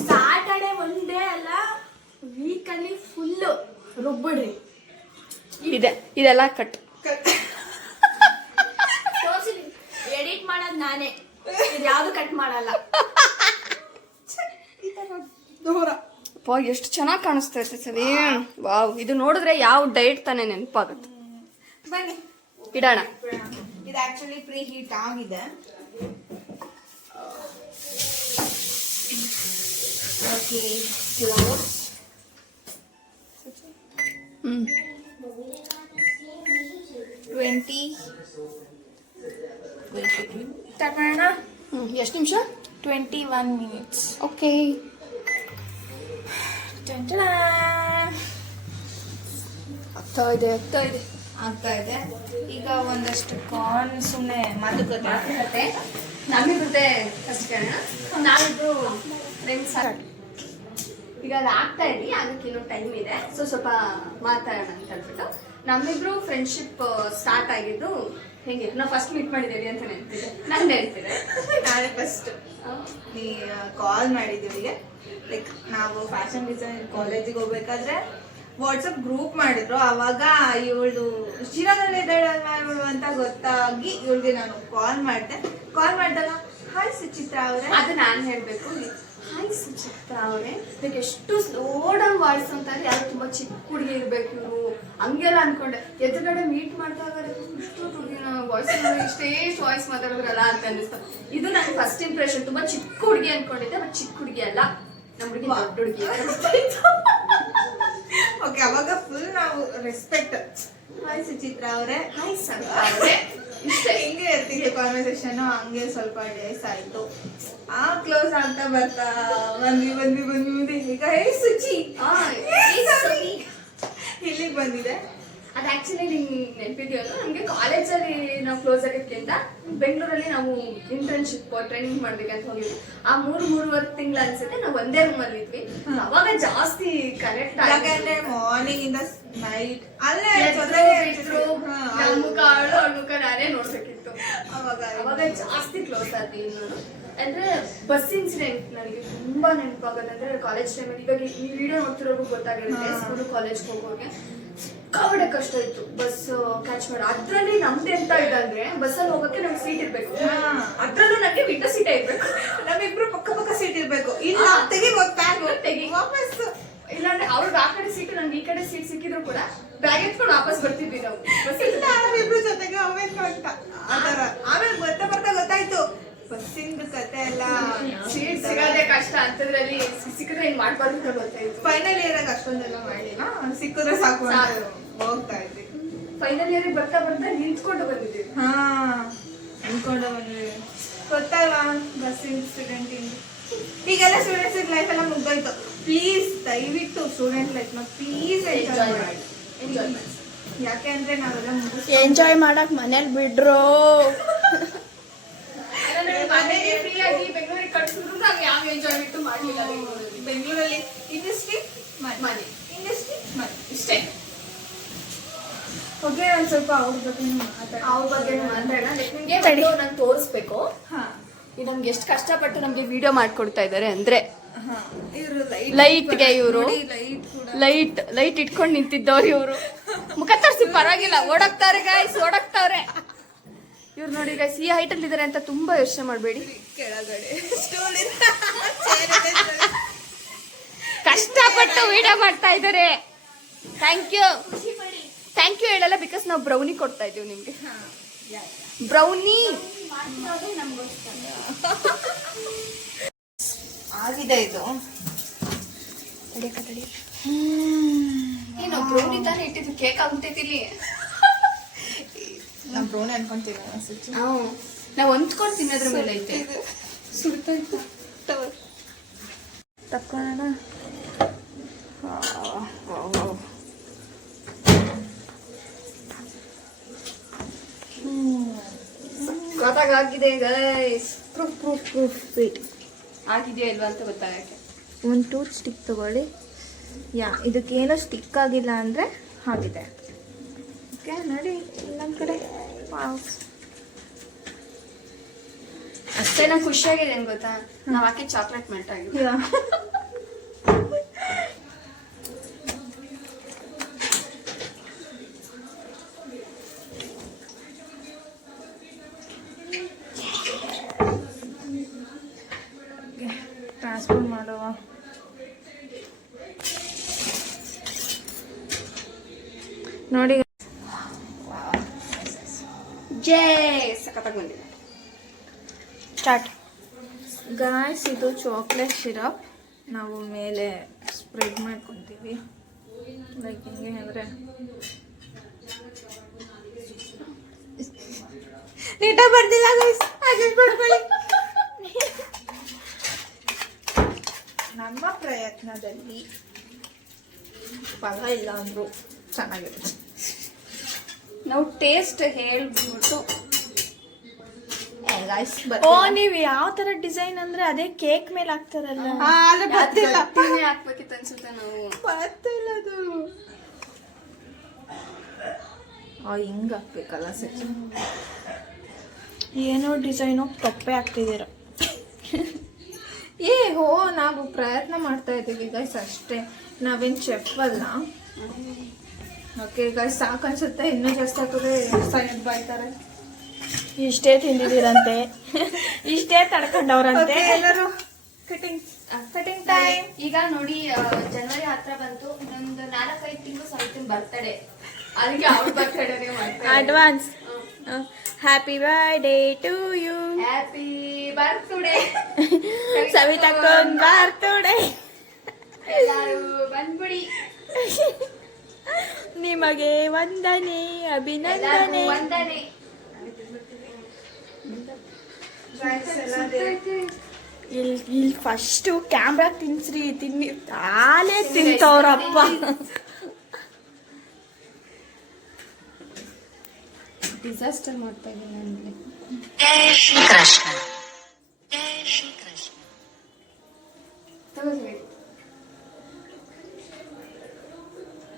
ಸಾಟರ್ಡೆ ಒಂದೇ ಅಲ್ಲ ವೀಕಲ್ಲಿ ಫುಲ್ ರುಬ್ಬಿಡ್ರಿ. ಇದೆ ಇದೆಲ್ಲ ಕಟ್ ಎಡಿಟ್ ಮಾಡೋದು ನಾನೇ. ಯಾವುದು ಕಟ್ ಮಾಡಲ್ಲ. ಅಪ್ಪ ಎಷ್ಟು ಚೆನ್ನಾಗಿ ಕಾಣಿಸ್ತಾ ಇರ್ತದೆ ಸರಿ ವಾವ್ ಇದು ನೋಡಿದ್ರೆ ಯಾವ ಡಯಟ್ ತಾನೇ ನೆನಪಾಗುತ್ತೆ. ಬನ್ನಿ. ಇಡೋಣ. ಇದು ಆಕ್ಚುಲಿ ಪ್ರೀ ಹೀಟ್ ಆಗಿದೆ ಓಕೆ ಹ್ಮ್. ಟ್ವೆಂಟಿ ತಗೋಣ. ಎಷ್ಟು ನಿಮಿಷ? ಟ್ವೆಂಟಿ ಒನ್ ಮಿನಿಟ್ಸ್ ಓಕೆ ಆಗ್ತಾ ಇದೆ. ಆಗ್ತಾ ಇದೆ. ಆಗ್ತಾ ಇದೆ. ಈಗ ಒಂದಷ್ಟು ಕಾರ್ನ್ ಸುಮ್ಮನೆ ಮಾತುಕತೆ ಮಾತುಕತೆ. ನಮ್ಮಿಬ್ರದ್ದೇ ಫಸ್ಟ್ ನಾವಿಬ್ರು ಫ್ರೆಂಡ್ಸ್ ಈಗ ಅದು ಆಗ್ತಾ ಇದ್ವಿ ಅದಕ್ಕೆ ಇನ್ನೂ ಟೈಮ್ ಇದೆ. ಸೊ ಸ್ವಲ್ಪ ಮಾತಾಡೋಣ ಅಂತ ಹೇಳ್ಬಿಟ್ಟು. ನಮ್ಮಿಬ್ರು ಫ್ರೆಂಡ್ಶಿಪ್ ಸ್ಟಾರ್ಟ್ ಆಗಿದ್ದು ಹೇಗೆ? ನಾವು ಫಸ್ಟ್ ಮೀಟ್ ಮಾಡಿದ್ದೇವೆ ಅಂತ ನೆನ್ಪಿದೆ. ನಾನು ಹೇಳ್ತಿದೆ ನಾನೇ ಫಸ್ಟ್ ನೀ ಕಾಲ್ ಮಾಡಿದ್ದೀವಿ. ಲೈಕ್ ನಾವು ಫ್ಯಾಷನ್ ಡಿಸೈನ್ ಕಾಲೇಜಿಗೆ ಹೋಗ್ಬೇಕಾದ್ರೆ ವಾಟ್ಸಪ್ ಗ್ರೂಪ್ ಮಾಡಿದ್ರು. ಅವಾಗ ಇವಳು ಶಿರಾದಲ್ಲಿ ಇದ್ದಾಳೆ ಇವಳು ಅಂತ ಗೊತ್ತಾಗಿ ಇವಳಿಗೆ ನಾನು ಕಾಲ್ ಮಾಡಿದೆ. ಕಾಲ್ ಮಾಡಿದಾಗ ಹಾಯ್ ಸುಚಿತ್ರಾ ಅವರೇ. ಅದು ನಾನು ಹೇಳ್ಬೇಕು. ಹಾಯ್ ಸುಚಿತ್ರಾ ಅವರೇ. ಲೈಕ್ ಎಷ್ಟು ಸ್ಲೋ ವಾಯ್ಸ್ ಅಂತಂದ್ರೆ ಯಾರು ತುಂಬಾ ಚಿಕ್ಕ ಹುಡುಗಿ ಇರ್ಬೇಕು ಇವರು. ಹಂಗೆಲ್ಲ ಅನ್ಕೊಂಡೆ. ಎದುರುಗಡೆ ಮೀಟ್ ಮಾಡ್ದಾಗ ಇಷ್ಟು ಹುಡುಗಿನ ವಾಯ್ಸ್ ಇಷ್ಟೇ ವಾಯ್ಸ್ ಮಾತಾಡಿದ್ರಲ್ಲ ಅಂತ ಅನಿಸ್ತು ಇದು ನನ್ನ ಫಸ್ಟ್ ಇಂಪ್ರೆಷನ್ ತುಂಬಾ ಚಿಕ್ಕ ಹುಡುಗಿ ಅನ್ಕೊಂಡಿದ್ದೆ ಬಟ್ ಚಿಕ್ಕ ಹುಡುಗಿ ಅಲ್ಲ. ನಮ್ಮ ಹುಡುಗಿ ದೊಡ್ಡ ಹುಡುಗಿ ಓಕೆ ಅವಾಗ ಫುಲ್ ನಾವು ರೆಸ್ಪೆಕ್ಟ್ ಹಾಯ್ ಸುಚಿತ್ರಾ ಅವರೇ. ಹಾಯ್ ಸಂತ ಅವರೇ. ಇಷ್ಟ ಹಿಂಗೆ ಇರ್ತೀವಿ ಕಾನ್ವರ್ಸೇಷನ್ ಹಂಗೆ ಸ್ವಲ್ಪ ಡೇಸ್ ಆಯ್ತು. ಆ ಕ್ಲೋಸ್ ಆಗ್ತಾ ಬರ್ತಾ ಬಂದ್ವಿ ಬಂದ್ವಿ ಬಂದ್ವಿ ಬಂದ್ವಿ. ಈಗ ಹೇ ಸುಚಿ. ಇಲ್ಲಿಗೆ ಬಂದಿದೆ. ಅದು ಆಕ್ಚುಲಿ ನಿಮ್ಗೆ ನೆನಪಿದೆಯಲ್ಲ ನಮಗೆ ಕಾಲೇಜಲ್ಲಿ ನಾವು ಕ್ಲೋಸ್ ಆಗಿದ್ಕಿಂತ ಬೆಂಗಳೂರಲ್ಲಿ ನಾವು ಇಂಟರ್ನ್ಶಿಪ್ ಟ್ರೈನಿಂಗ್ ಮಾಡ್ಬೇಕಂತ ಹೋಗಿದ್ವಿ. ಆ ಮೂರು ಮೂರುವರೆ ತಿಂಗಳು ಅನ್ಸುತ್ತೆ ನಾವು ಒಂದೇ ರೂಮಲ್ಲಿ ಇದ್ವಿ. ಅವಾಗ ಜಾಸ್ತಿ ಕರೆಕ್ಟ್ ಯಾಕಂದ್ರೆ ಮಾರ್ನಿಂಗ್ ಇಂದ ನೈಟ್ ಅಲ್ಲೇ ನಮ್ಮ ಮುಖ ಅವಳು ಅವ್ಳ ಮುಖ ನಾನೇ ನೋಡ್ಬೇಕಿತ್ತು. ಅವಾಗ ಅವಾಗ ಜಾಸ್ತಿ ಕ್ಲೋಸ್ ಆದ್ವಿ ನಾನು ಅಂದ್ರೆ ಬಸ್ ಇನ್ಸಿಡೆಂಟ್ ನನಗೆ ತುಂಬಾ ನೆನಪಾಗೋದು. ಅಂದ್ರೆ ಕಾಲೇಜ್ ಟೈಮಲ್ಲಿ ಇವಾಗ ಈ ವಿಡಿಯೋ ನೋಡ್ತಿರೋರ್ಗು ಗೊತ್ತಾಗಿರುತ್ತೆ. ಸ್ಕೂಲ್ ಕಾಲೇಜ್ ಹೋಗೋರಿಗೆ. ಸಿಕ್ಕಾಪಟ್ಟೆ ಕಷ್ಟ ಇತ್ತು. ಬಸ್ ಕ್ಯಾಚ್ ಮಾಡಿ. ಅದ್ರಲ್ಲಿ ನಮ್ದು ಎಂತ ಇದಂದ್ರೆ ಬಸ್ ಬಸ್ಸಲ್ಲಿ ಹೋಗಕ್ಕೆ ನಮ್ಗೆ ಸೀಟ್ ಇರ್ಬೇಕು. ಅದ್ರಲ್ಲೂ ನನಗೆ ವಿಂಡೋ ಸೀಟ್ ಇರ್ಬೇಕು. ನಮ್ಮಿಬ್ರು ಪಕ್ಕ ಪಕ್ಕ ಸೀಟ್ ಇರ್ಬೇಕು. ಇಲ್ಲ ತೆಗಿ ತೆಗಿಬೋದು ಬ್ಯಾಗ್ ತೆಗಿ. ವಾಪಸ್ ಇಲ್ಲಾಂದ್ರೆ ಅವ್ರಿಗೆ ಆ ಕಡೆ ಸೀಟ್ ನನ್ಗೆ ಈ ಕಡೆ ಸೀಟ್ ಸಿಕ್ಕಿದ್ರು ಕೂಡ ಬ್ಯಾಗ್ ಎತ್ಕೊಂಡು ವಾಪಸ್ ಬರ್ತಿದ್ವಿ ನಾವು. ಬಸ್ ಇಲ್ಲ ನಮ್ಮಿಬ್ರು ಜೊತೆಗೆ ಆಮೇಲೆ ಆಮೇಲೆ ಬರ್ತಾ ಬರ್ತಾ ಗೊತ್ತಾಯ್ತು. ಬಸ್ಸಿಂದ ಕತೆ ಎಲ್ಲ ಸೀಟ್ ಸಿಗೋದೇ ಕಷ್ಟ ಅಂತದ್ರಲ್ಲಿ ಸಿಕ್ಕಿದ್ರೆ ಹಿಂಗ್ ಮಾಡ್ಬಾರ್ದು ಅಂತ ಗೊತ್ತಾಯ್ತು. ಫೈನಲ್ ಇಯರ್ ಆಗ ಅಷ್ಟೊಂದೆಲ್ಲ ಮಾಡಿಲ್ಲ ಸಿಕ್ಕಿದ್ರೆ ಸಾಕು ಅಂತ ಹೋಗ್ತಾ ಇದ್ವಿ ಫೈನಲ್ ಇಯರ್ ಬರ್ತಾ ಬರ್ತಾ ನಿಂತ್ಕೊಂಡು ಬಂದಿದ್ದೀವಿ ಹಾ. ಅನ್ಕೊಂಡು ಬಂದ್ವಿ ಗೊತ್ತಲ್ವಾ ಬಸ್ ಇನ್ಸಿಡೆಂಟ್ ಇಂದ ಈಗೆಲ್ಲ ಸ್ಟೂಡೆಂಟ್ಸ್ ಲೈಫ್ ಎಲ್ಲ ಮುಗ್ದೋಯ್ತು. ಪ್ಲೀಸ್ ದಯವಿಟ್ಟು ಸ್ಟೂಡೆಂಟ್ ಲೈಫ್ನ ಪ್ಲೀಸ್ ಎಂಜಾಯ್ ಮಾಡಿ. ಎಂಜಾಯ್ ಮಾಡಿ. ಯಾಕೆ ಅಂದ್ರೆ ನಾವೆಲ್ಲ ಮುಗಿಸ್ ಎಂಜಾಯ್ ಮಾಡಕ್ ಮನೇಲಿ ಬಿಡ್ರು ಮನೆಗೆ ಫ್ರೀ ಆಗಿ ನಾವ್ ಯಾವ ಎಂಜಾಯ್ಮೆಂಟ್ ಮಾಡ್ಲಿಲ್ಲ ಬೆಂಗಳೂರಲ್ಲಿ. ಇಂಡಸ್ಟ್ರಿ ಮನೆ. ಇಂಡಸ್ಟ್ರಿ ಮನೆ. ಇಷ್ಟೇ. ಓಕೆ ಒಂದ್ ಸ್ವಲ್ಪ ಅವ್ರ ಬಗ್ಗೆ ಅವ್ರ ಬಗ್ಗೆ ಮಾತಾಡೋಣ. ನಿಮ್ಗೆ ನಾನು ತೋರಿಸ್ಬೇಕು. ಈ ನಮ್ಗೆ ಎಷ್ಟು ಕಷ್ಟಪಟ್ಟು ನಮಗೆ ವಿಡಿಯೋ ಮಾಡ್ಕೊಡ್ತಾ ಇದ್ದಾರೆ ಅಂದ್ರೆ ಹಾ. ಇವರು ಲೈಟ್ ಲೈಟ್ ಇಟ್ಕೊಂಡು ನಿಂತಿದ್ದವ್ರು ಇವರು. ಮುಖ ತೋರಿಸಿ ಪರವಾಗಿಲ್ಲ. ಓಡಾಕ್ತಾರೆ ಗಾಯ್ಸ್ ಓಡಾಕ್ತಾವ್ರೆ ಇವ್ರು ನೋಡಿ ಈಗ ಈ ಹೈಟ್ ಅಲ್ಲಿ ಇದಾರೆ ಅಂತ ತುಂಬಾ ಯೋಚನೆ ಮಾಡಬೇಡಿ. ಕೆಳಗಡೆ ಸ್ಟೂಲ್ ಕಷ್ಟಪಟ್ಟು ವಿಡಿಯೋ ಮಾಡ್ತಾ ಇದ್ದಾರೆ ಥ್ಯಾಂಕ್ ಯು ಥ್ಯಾಂಕ್ ಯು ಹೇಳಲ್ಲ ಬಿಕಾಸ್ ನಾವು ಬ್ರೌನಿ ಕೊಡ್ತಾ ಇದೀವಿ ನಿಮ್ಗೆ. ಬ್ರೌನಿ ಆಗಿದೆ ಇದು. ಏನು ಬ್ರೌನಿ ತಾನೇ ಇಟ್ಟಿದ್ದು ಕೇಕ್ ಆಗ್ಬಿಟ್ಟೈತಿಲ್ಲಿ ನಾವು ಡ್ರೋನ್ ಅನ್ಕೊಂತೀವಿ ಅನ್ಸುತ್ತೆ. ನಾವು ಹೊಂದ್ಕೊಂಡು ತಿನ್ನೋದ್ರ ಮೇಲೆ ಐತೆ. ಸುಡ್ತಾಯ್ತು? ತಕ್ಕೊಳ್ಳೋಣ ಆಗಿದೆ guys proof proof proof wet ಆಗಿದೆಯಾ ಇಲ್ವಾ ಅಂತ ಗೊತ್ತಾಗಕ್ಕೆ. ಒಂದು ಟೂತ್ ಸ್ಟಿಕ್ ತಗೊಳ್ಳಿ. ಯಾ ಇದಕ್ಕೇನೋ ಸ್ಟಿಕ್ ಆಗಿಲ್ಲ ಅಂದರೆ ಆಗಿದೆ. ಓಕೆ ನೋಡಿ ನಮ್ಮ ಕಡೆ. ಅಷ್ಟೇ ನಂಗೆ ಖುಷಿಯಾಗಿದೆ ಗೊತ್ತಾ? ನಾವ್ ಹಾಕಿ ಚಾಕ್ಲೇಟ್ ಮೆಲ್ಟ್ ಆಗಿದೆ ಯಾ ಟ್ರಾನ್ಸ್ಫರ್ ಮಾಡುವ ನೋಡಿ ಜೇ ಸಖತ್ತಾಗಿ ಬಂದಿದೆ ಸ್ಟಾರ್ಟ್ ಗಾಯ್ಸ್ ಇದು ಚಾಕ್ಲೇಟ್ ಶಿರಪ್ ನಾವು ಮೇಲೆ ಸ್ಪ್ರೆಡ್ ಮಾಡ್ಕೊತೀವಿ. ಲೈಕ್ ಹಿಂಗೆ ಅಂದರೆ ನೀಟಾಗಿ ಬರ್ದಿಲ್ಲ ನಮ್ಮ ಪ್ರಯತ್ನದಲ್ಲಿ ಫಲ ಇಲ್ಲ ಅಂದರೂ ಚೆನ್ನಾಗಿರುತ್ತೆ. ನಾವು ಟೇಸ್ಟ್ ಹೇಳ್ಬಿಟ್ಟು ಗಾಯ್ಸ್ ಓ ನೀವು ಯಾವ ತರ ಡಿಸೈನ್ ಅಂದ್ರೆ ಅದೇ ಕೇಕ್ ಮೇಲೆ ಹಾಕ್ತಾರಲ್ಲ? ಗಟ್ಟಿನೇ ಹಾಕ್ಬೇಕಿತ್ತು ಅನ್ಸುತ್ತೆ ನಾವು. ಬರ್ತಿಲ್ಲ ಅದು. ಆ ಹಿಂಗ್ ಹಾಕ್ಬೇಕಲ್ಲ ಏನೋ ಡಿಸೈನ್ ತೊಪ್ಪೆ ಹಾಕ್ತಿದ್ದೀರ. ಏ ಹೋ ನಾವು ಪ್ರಯತ್ನ ಮಾಡ್ತಾ ಇದ್ದೀವಿ ಗೈಸ್ ಅಷ್ಟೇ. ನಾವೇನ್ ಚೆಫ್ ಅಲ್ಲ. ಓಕೆ ಗೈಸ್ ಸಾಕು ಅನ್ಸುತ್ತೆ ಇನ್ನೂ ಜಾಸ್ತಿ ಆಗ್ತದೆ ಸೈಡ್ ಬಾಯ್ತಾರೆ ಇಷ್ಟೇ ತಿಂದಿದ್ದೀರಂತೆ. ಇಷ್ಟೇ ತಡ್ಕೊಂಡವ್ರಂತೆ. ಎಲ್ಲರೂ ಕಟಿಂಗ್ ಕಟಿಂಗ್ ಟೈಮ್ ಈಗ ನೋಡಿ ಜನವರಿ ಹತ್ರ ಬಂತು. ಇನ್ನೊಂದು ನಾಲ್ಕೈದು ತಿಂಗಳು ಸವಿತಿನ ಬರ್ತಡೆ ಅದಕ್ಕೆ ಅವ್ರ ಬರ್ತಡೇ ಮಾಡ್ತಾರೆ advance happy birthday to you happy birthday ಸವಿತಕ್ಕೊಂದ್ birthday ಎಲ್ಲರೂ ಬಂದ್ಬಿಡಿ. ನಿಮಗೆ ವಂದನೆ ಅಭಿನಂದನೆ. ವಂದನೆ. ಇಲ್ಲಿ ಇಲ್ಲಿ ಫಸ್ಟು ಕ್ಯಾಮ್ರಾ ತಿನ್ಸ್ರಿ ತಿನ್ನಿ ಆಲೇ ತಿಂತವ್ರಪ್ಪ. ಡಿಸಾಸ್ಟರ್ ಮಾಡ್ತಾ ಇದ್ದೀನಿ ನನಗೆ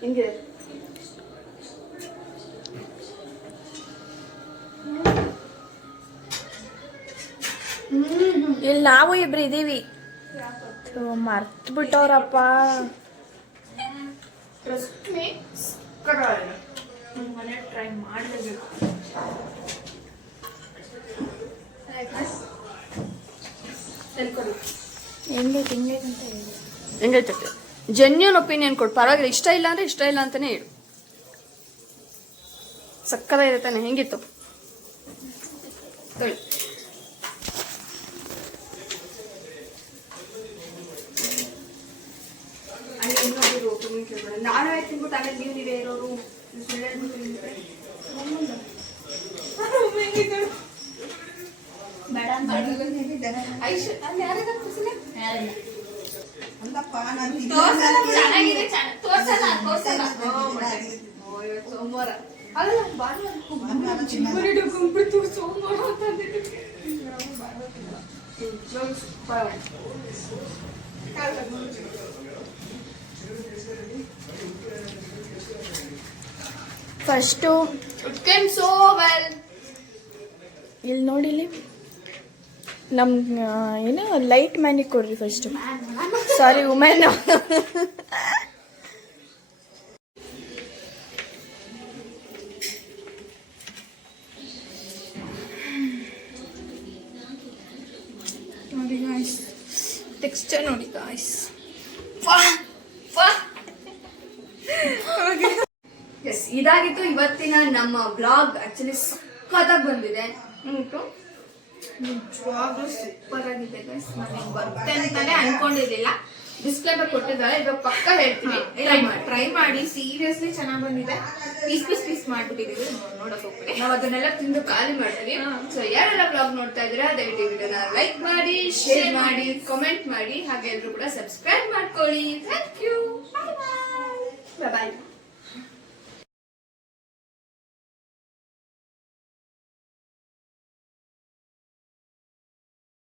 ಹೆಂಗಿದೆ ಇಲ್ಲಿ ನಾವು ಇಬ್ರು ಇದೀವಿ. ಮರ್ತು ಬಿಟ್ಟವ್ರಪ್ಪ ಹೆಂಗೈತೆ ಹೆಂಗೈತೆ ಅಂತ ಹೇಳಿ. ಹೆಂಗೈತೆ? ಜೆನ್ಯೂನ್ ಒಪಿನಿಯನ್ ಕೊಡು. ಪರವಾಗಿಲ್ಲ ಇಷ್ಟ ಇಲ್ಲ ಅಂದ್ರೆ ಇಷ್ಟ ಇಲ್ಲ ಅಂತಾನೆ ಹೇಳು. ಸಕ್ಕದಾಗಿದೆ ತಾನೆ ಹೆಂಗಿತ್ತು? ತೊಳಿ. ನಾನು ಆಯ್ತು ತಿನ್ಬಿಟ್ಟು ಆಮೇಲೆ ನೀವು ನೀವೇ ಇರೋರು ಹೇಳ್ಬಿಟ್ಟು ನಿಂತ್ರೆ. ಐಶು, ಅಲ್ಲಿ ಯಾರಿದ್ದಾರೆ ಕೂರ್ಸಿಲ್ಲ? ತೋರ್ಸಲ್ಲ, ಚೆನ್ನಾಗಿದೆ, ತೋರ್ಸಲ್ಲ, ತೋರ್ಸಲ್ಲ. ಸೋಮವಾರ. ಅಲ್ಲ ಭಾನುವಾರ ಚಿಗುರಿಡು ಗುಂಪಿಟ್ಟು ಸೋಮವಾರ ಅಂತ ಅಂದಿದ್ದಕ್ಕೆ. ಸೂಪರ್ ಫಸ್ಟು ಸೋ ವೆಲ್ ಇಲ್ಲಿ ನೋಡಿಲಿ ನಮ್ಮ ಏನು ಲೈಟ್ ಮ್ಯಾನಿಗೆ ಕೊಡ್ರಿ ಫಸ್ಟು. ಸಾರಿ ವುಮೆನ್ ನೋಡಿ ಗಾಯ್ಸ್ ಟೆಕ್ಸ್ಚರ್ ನೋಡಿ ಗಾಯ್ಸ್ ಇದಾಗಿತ್ತು. ಇವತ್ತಿನ ನಮ್ಮ ಬ್ಲಾಗ್ ಆಕ್ಚುಲಿ ಸಖತ್ತಾಗಿ ಬಂದಿದೆ. ನಿಜವಾಗ್ಲೂ ಸೂಪರ್ ಆಗಿದೆ ಗೈಸ್ ನಾನು ಬರುತ್ತೆ ಅಂತಾನೆ ಅನ್ಕೊಂಡಿರ್ಲಿಲ್ಲ. ಡಿಸ್ಕ್ಲೇಬರ್ ಕೊಟ್ಟಿದ್ದಾರೆ. ಇವಾಗ ಪಕ್ಕ ಹೇಳ್ತೀನಿ. ಟ್ರೈ ಮಾಡಿ. ಸೀರಿಯಸ್ಲಿ ಚೆನ್ನಾಗಿ ಬಂದಿದೆ. ಪೀಸ್ ಪೀಸ್ ಪೀಸ್ ಮಾಡ್ಬಿಟ್ಟಿದೀವಿ. ನೋಡಕ್ ಹೋಗ್ಬೇಡಿ ನಾವು ಅದನ್ನೆಲ್ಲ ತಿಂದು ಖಾಲಿ ಮಾಡ್ತೀವಿ. ಸೊ ಯಾರೆಲ್ಲ ಬ್ಲಾಗ್ ನೋಡ್ತಾ ಇದ್ದೀರಾ ದಯವಿಟ್ಟು ವಿಡಿಯೋನ ಲೈಕ್ ಮಾಡಿ ಶೇರ್ ಮಾಡಿ ಕಮೆಂಟ್ ಮಾಡಿ. ಹಾಗೆ ಎಲ್ರು ಕೂಡ ಸಬ್ಸ್ಕ್ರೈಬ್ ಮಾಡ್ಕೊಳ್ಳಿ. Thank